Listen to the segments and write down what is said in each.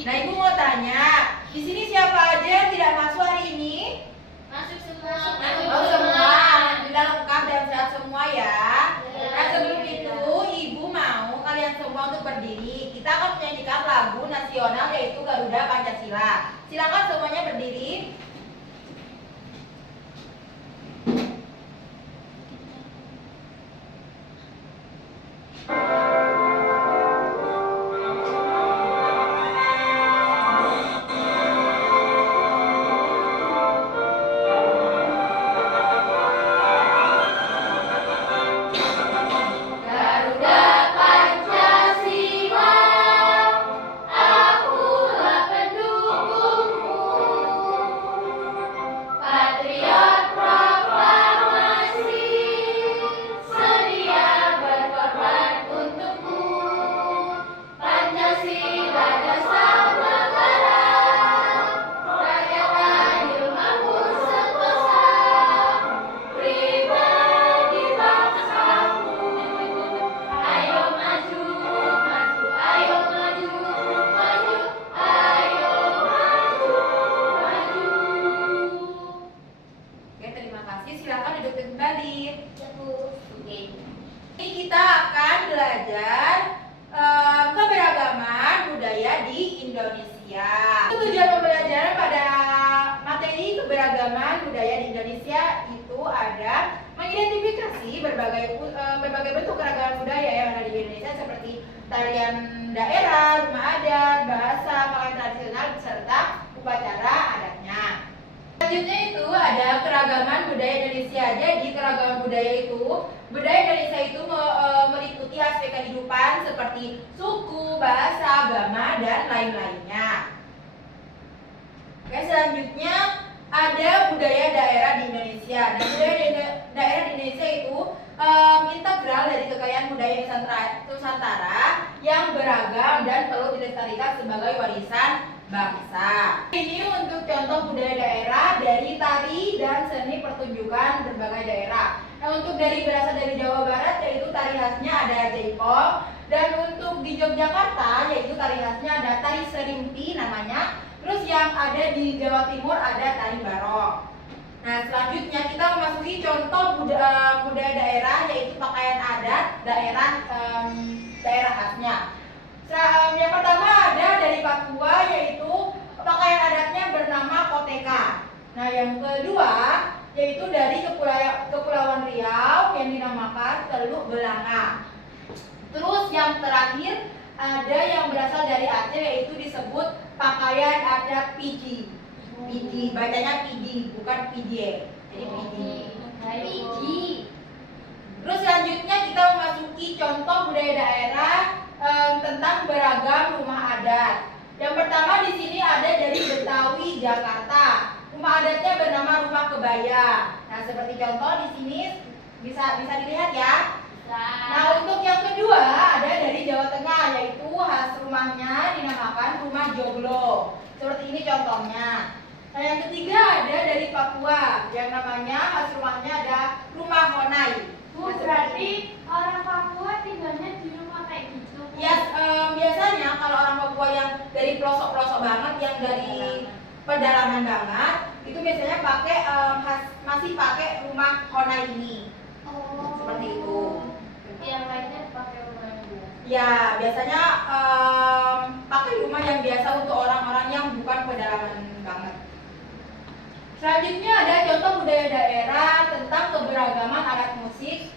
Nah, Ibu mau tanya, di sini siapa aja yang tidak masuk hari ini? Masuk semua. Oh, semua. Alhamdulillah lengkap dan sehat semua ya. Nah, sebelum itu Ibu mau kalian semua untuk berdiri. Kita akan menyanyikan lagu nasional yaitu Garuda Pancasila. Silakan semuanya berdiri. Garuda Pancasila, akulah pendukungmu. Patriot proklamasi, sedia berkorban untukmu. Pancasila dasar negara, rakyat adil makmur sentosa, pribadi bangsamu. Ayo maju, maju, ayo maju, maju, ayo maju, maju. Oke, terima kasih. Silakan duduk kembali. Oke. Ini kita akan belajar keberagaman budaya di Indonesia. Tujuan pembelajaran pada materi keberagaman budaya di Indonesia itu ada mengidentifikasi berbagai bentuk keragaman budaya yang ada di Indonesia seperti tarian daerah, rumah adat, bahasa, pakaian tradisional serta upacara adatnya. Selanjutnya itu ada keragaman budaya Indonesia. Jadi keragaman budaya Indonesia itu meliputi aspek kehidupan seperti suku, bahasa, agama, dan lain-lainnya. Oke, selanjutnya ada budaya daerah di Indonesia. Dan budaya daerah di Indonesia itu integral dari kekayaan budaya Nusantara yang beragam dan perlu dilestarikan sebagai warisan bangsa. Ini untuk contoh budaya daerah dari tari dan seni pertunjukan berbagai daerah. Nah, untuk berasal dari Jawa Barat yaitu tari khasnya ada jaipong, dan untuk di Yogyakarta yaitu tari khasnya ada tari serimpi namanya. Terus yang ada di Jawa Timur ada tari barong. Nah, selanjutnya kita memasuki contoh budaya daerah yaitu pakaian adat daerah khasnya. Yang pertama ada dari Papua yaitu pakaian adatnya bernama koteka. Nah, yang kedua yaitu dari Kepulauan Riau yang dinamakan Teluk Belanga. Terus yang terakhir ada yang berasal dari Aceh yaitu disebut pakaian adat Pidi. Pidi, bacanya Pidi bukan Pidie. Jadi Pidi. Pidi. Terus selanjutnya kita memasuki contoh budaya daerah tentang beragam rumah adat. Yang pertama di sini ada dari Betawi, Jakarta. Rumah adatnya bernama rumah kebaya. Nah, seperti contoh di sini bisa dilihat ya. Nah, untuk yang kedua ada dari Jawa Tengah yaitu khas rumahnya dinamakan rumah joglo. Seperti ini contohnya. Nah, yang ketiga ada dari Papua yang namanya khas rumahnya ada rumah honai. Bu, berarti orang Papua tinggalnya di rumah kayak gitu. Ya, biasanya kalau orang Papua yang dari pelosok-pelosok banget, yang dari pedalaman banget, itu biasanya masih pakai rumah honai ini. Oh. Seperti itu. Yang lainnya pakai rumah yang biasa. Ya, biasanya pakai rumah yang biasa untuk orang-orang yang bukan pedalaman banget. Selanjutnya ada contoh budaya daerah tentang keberagaman alat musik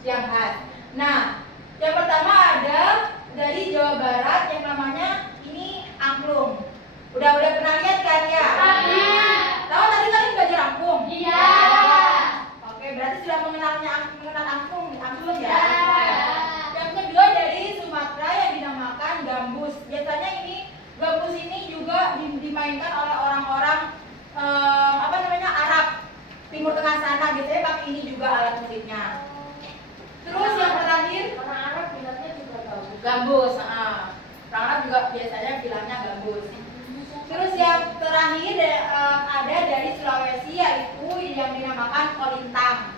yang khas. Nah, yang pertama ada dari Jawa Barat yang namanya ini angklung. Udah pernah lihat kan ya? Tahu tadi kalian belajar angklung? Iya. Oke, berarti sudah mengenal angklung ya. Iya. Yang kedua dari Sumatera yang dinamakan gambus. Biasanya gambus ini juga dimainkan oleh orang-orang Arab Timur Tengah sana. Biasanya pakai ini juga alat musiknya. Terus yang terakhir Orang Arab bilangnya juga bagus. gambus. Orang Arab juga biasanya bilangnya gambus. Terus yang terakhir ada dari Sulawesi yaitu yang dinamakan kolintang.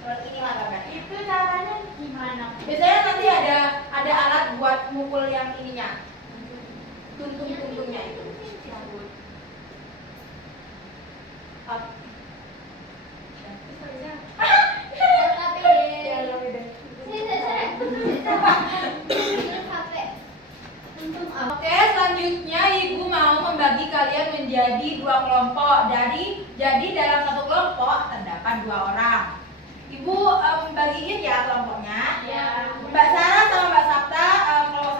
Seperti inilah gambarnya. Itu caranya gimana? Biasanya nanti ada alat buat mukul yang ininya. tuntung-tuntungnya itu. Apa? Oke, selanjutnya ibu mau membagi kalian menjadi dua kelompok. Jadi dalam satu kelompok terdapat dua orang. Ibu bagiin ya kelompoknya. Ya. Mbak Sarah sama Mbak Sabta kelompok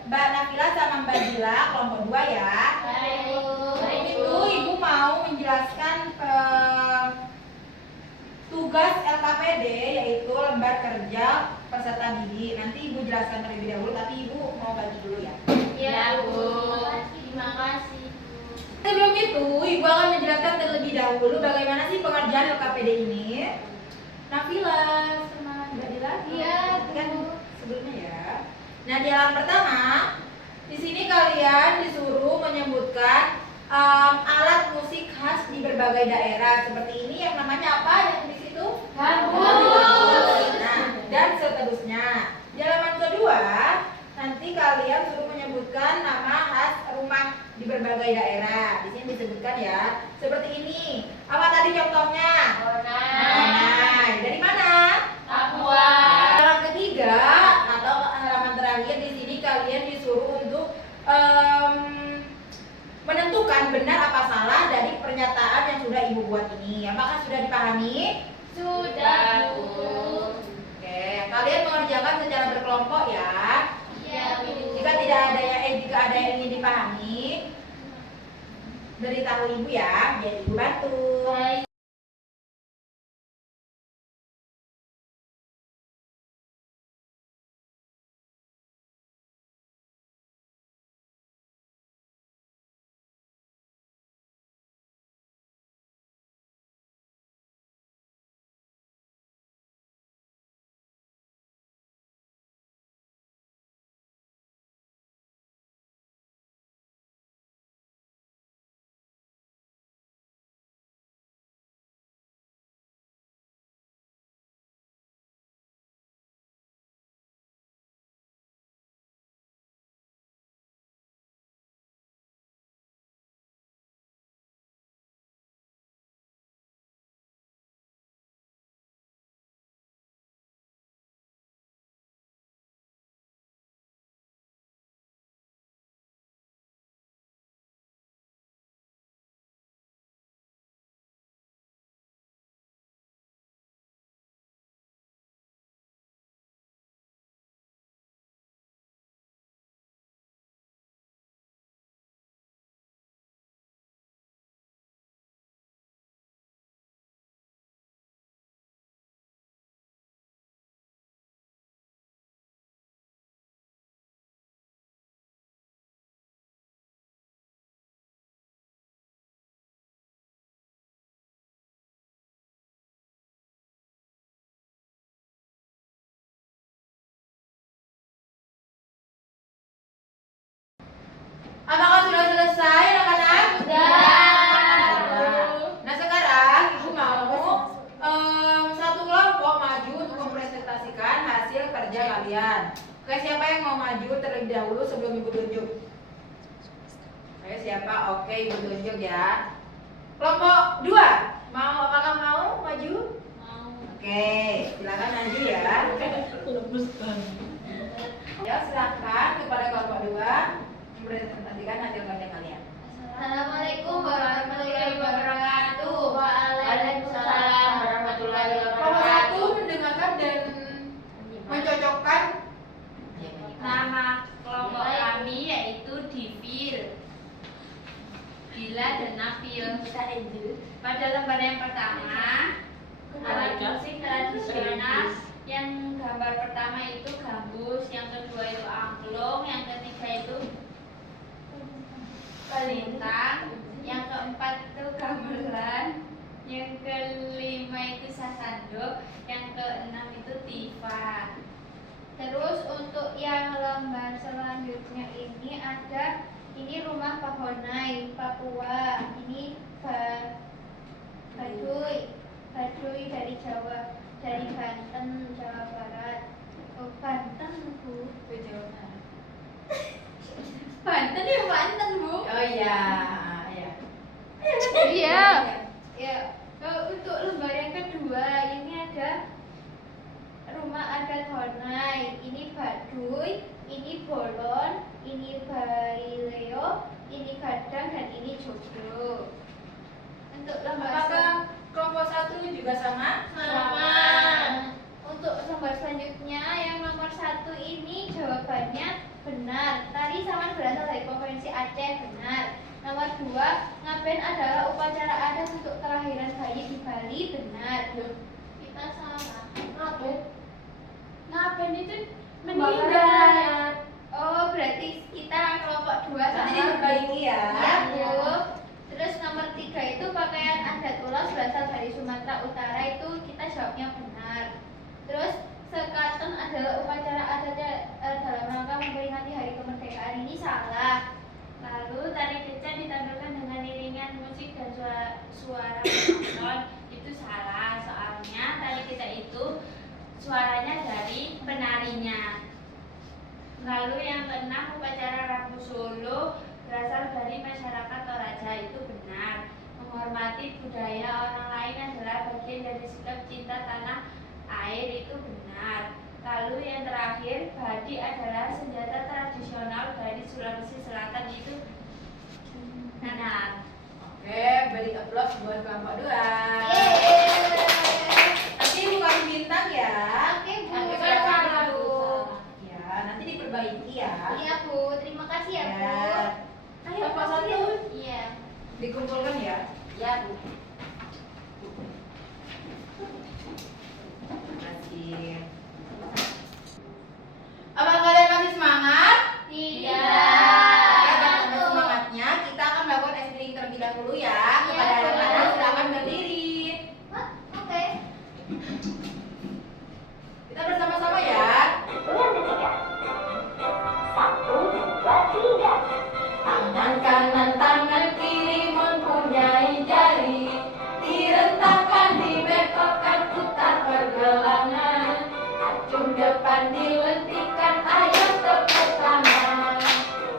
1, Mbak Nabila sama Mbak Dila kelompok 2 ya. Baik. Itu ibu mau menjelaskan tugas LKPD yaitu lembar kerja peserta didik. Nanti ibu jelaskan terlebih dahulu, tapi ibu mau bagi dulu ya. Ya, Bu. Terima kasih, Bu. Sebelum itu, ibu akan menjelaskan terlebih dahulu bagaimana sih pengerjaan LKPD ini. Nabila sama Mbak Dila, Iya, kan Bu. sebelumnya ya. Nah, di halaman pertama, di sini kalian disuruh menyebutkan alat musik khas di berbagai daerah. Seperti ini yang namanya apa yang di situ? Gambus. Nah, dan seterusnya. Di halaman kedua, nanti kalian suruh menyebutkan nama khas rumah di berbagai daerah. Di sini disebutkan ya. Seperti ini. Apa tadi contohnya? Bonai. Dari mana? Papua. Halaman ketiga atau halaman terakhir di sini kalian disuruh untuk menentukan benar apa salah dari pernyataan yang sudah ibu buat ini. Apakah sudah dipahami? Sudah, Bu. Oke, kalian mengerjakan secara berkelompok ya. Iya, Bu. Jika ada yang ingin dipahami, beritahu ibu ya, biar ibu bantu. Baik. Apakah sudah selesai anak-anak? Sudah. Nah sekarang ibu mau satu kelompok maju untuk mempresentasikan hasil kerja kalian. Oke, siapa yang mau maju terlebih dahulu sebelum ibu tunjuk? Oke, siapa? Oke, ibu tunjuk ya. Kelompok 2, apakah mau maju? Mau. Oke, silakan maju ya. Ya, silakan kepada kelompok 2 mempresentasikan hasil kerja kalian. Assalamualaikum warahmatullahi wabarakatuh. Waalaikumsalam warahmatullahi Kelompok wabarakatuh. 1 mendengarkan dan mencocokkan Nama kelompok kami yaitu Divil, Bila dan Nafil. Pada lembar yang pertama, alat musik tradisional. Yang gambar pertama itu gambus, yang kedua itu angklung, yang ketiga itu pelintang, yang keempat itu gamelan, yang kelima itu sasando, yang keenam itu tifa. Terus untuk yang lembar selanjutnya ini ada rumah Pahonai, Papua. Ini Baduy dari Jawa, dari Banten, Jawa Barat. Oh, Banten, Bu. Banten ya mantan, Bu. Oh iya, ya. Iya. Ya. Untuk lembar yang kedua ini ada rumah adat Honai. Ini Baduy, ini Bolon, ini Barileo, ini Gadang dan ini Joglo. Untuk lembar Apakah kelompok 1 juga sama? sama. Untuk lembar selanjutnya yang nomor 1 ini jawabannya benar. Tari Saman berasal dari Provinsi Aceh, benar. Nomor 2, Ngaben adalah upacara adat untuk kelahiran bayi di Bali, benar. Kita salah. Ngaben itu meninggal. Oh, berarti kita kelompok 2 Nanti sama. diperbaiki ya. Iya, Bu. Terus nomor 3 itu pakaian adat ulas berasal dari Sumatera Utara, itu kita jawabnya benar. Terus sekaten adalah upacara adatnya dalam rangka memperingati hari kemerdekaan, ini salah. Lalu tari kecak ditampilkan dengan iringan musik dan suara penonton, itu salah. Soalnya tari kecak itu suaranya dari penarinya. Lalu yang keenam, upacara Rabu Solo berasal dari masyarakat Toraja, itu benar. Menghormati budaya orang lain adalah bagian dari sikap cinta tanah air, itu benar. Lalu yang terakhir, badi adalah senjata tradisional dari Sulawesi Selatan, itu benar. Oke, beri applause buat kelompok 2. Yeay. Nanti bukan bintang ya. Oke, Bu. Nanti Sama, Bu. Ya, nanti diperbaiki ya. Iya, Bu. Terima kasih ya, Bu. Kelompok 1 Iya. dikumpulkan ya. Iya, Bu. Terima kasih. Apa kalian masih semangat? Tidak. Ya, dan tambah semangatnya kita akan melakukan explaining terlebih dahulu ya. Kepada Iya, anak-anak Bu. silakan berdiri. Hah? Oke. Kita bersama-sama ya. Tangan kanan, tangan kiri mempunyai jari, direntakkan, dibekokkan, putar pergelangan, acung depan dilentikan, ayo tepuk tangan.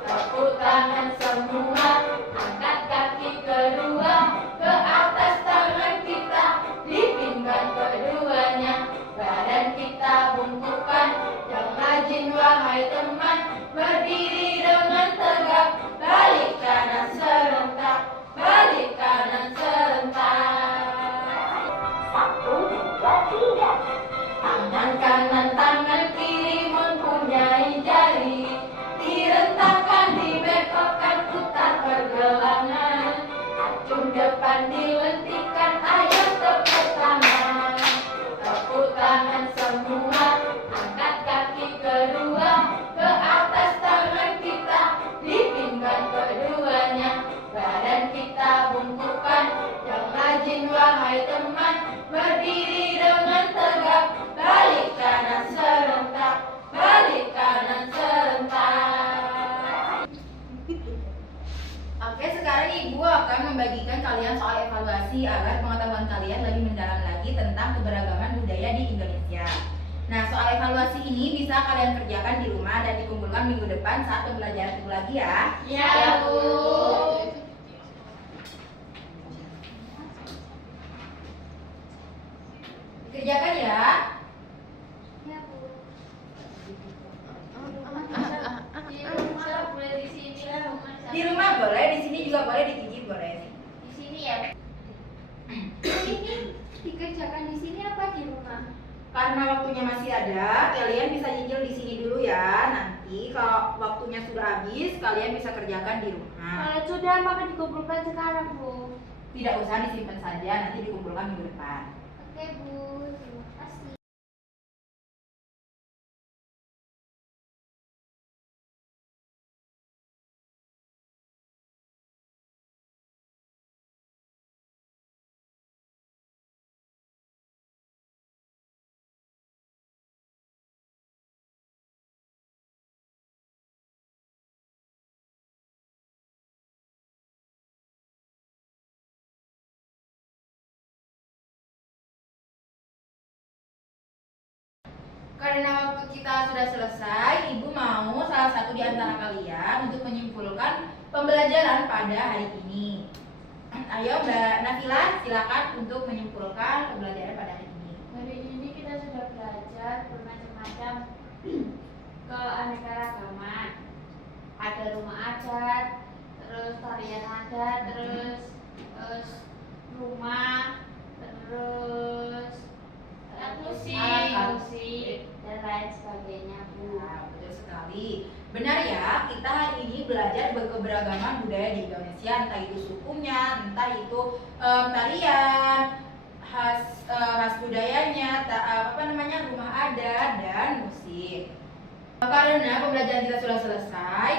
Tepuk tangan semua, angkat kaki kedua, ke atas tangan kita, dipinggang keduanya, badan kita bungkukan, yang rajin wahai teman, berdiri dengan tegak, balik kanan serentak, balik kanan serentak. 1, 2, 3. Tangan kanan, tangan kiri mempunyai jari, direntakkan, dibekokkan, putar pergelangan, acung depan dilentikan, ayo tepuk tangan. Tepuk tangan semua, angkat kaki kedua, ke atas tangan kita, dipinggang keduanya, badan kita bungkukan, yang rajin wahai teman, berdiri dengan tegak, balik kanan serentak, balik kanan serentak. Oke, sekarang Ibu akan membagikan kalian soal evaluasi agar pengetahuan kalian lebih mendalam lagi tentang keberagaman budaya di Indonesia. Nah, soal evaluasi ini bisa kalian kerjakan di rumah dan dikumpulkan minggu depan saat pembelajaran itu lagi ya. Iya, Bu. Kerjakan ya. Iya, Bu. Di rumah boleh di sini, Di rumah boleh, di sini juga boleh, di gigi boleh. Di sini ya. Ini dikerjakan di sini apa di rumah? Karena waktunya masih ada, kalian bisa nyicil di sini dulu ya. Nanti kalau waktunya sudah habis, kalian bisa kerjakan di rumah. Kalau sudah maka dikumpulkan sekarang, Bu. Tidak usah disimpan saja, nanti dikumpulkan minggu depan. Oke, Bu. Terima kasih. Karena waktu kita sudah selesai, Ibu mau salah satu di antara kalian untuk menyimpulkan pembelajaran pada hari ini. Ayo Mbak Nafila, silakan untuk menyimpulkan pembelajaran pada hari ini. Hari ini kita sudah belajar bermacam-macam keanekaragaman. Ada rumah adat, terus tarian adat, terus rumah, terus musik dan lain sebagainya, Bu. Nah, betul sekali. Benar ya, kita hari ini belajar keberagaman budaya di Indonesia, entah itu sukunya, entah itu tarian, khas budayanya, rumah adat dan musik. Karena pembelajaran kita sudah selesai,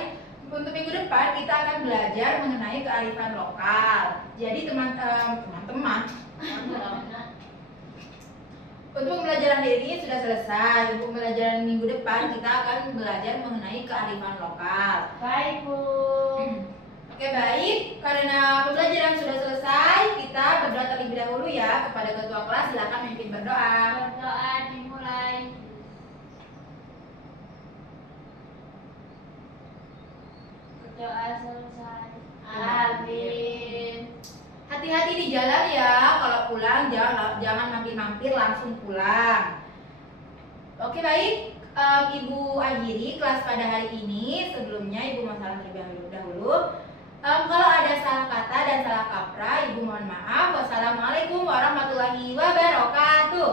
untuk minggu depan kita akan belajar mengenai kearifan lokal. Jadi teman-teman, untuk pembelajaran hari ini sudah selesai. Untuk pembelajaran minggu depan kita akan belajar mengenai kearifan lokal. Baik, Bu. Oke, baik. Karena pembelajaran sudah selesai, kita berdoa terlebih dahulu ya kepada ketua kelas. Silakan memimpin berdoa. Berdoa dimulai. Berdoa selesai. Amin. Hati-hati di jalan ya. Kalau pulang jangan mampir-mampir, langsung pulang. Oke, baik. Ibu akhiri kelas pada hari ini. Sebelumnya Ibu mau salam terlebih dahulu. Kalau ada salah kata dan salah kaprah, Ibu mohon maaf. Wassalamualaikum warahmatullahi wabarakatuh.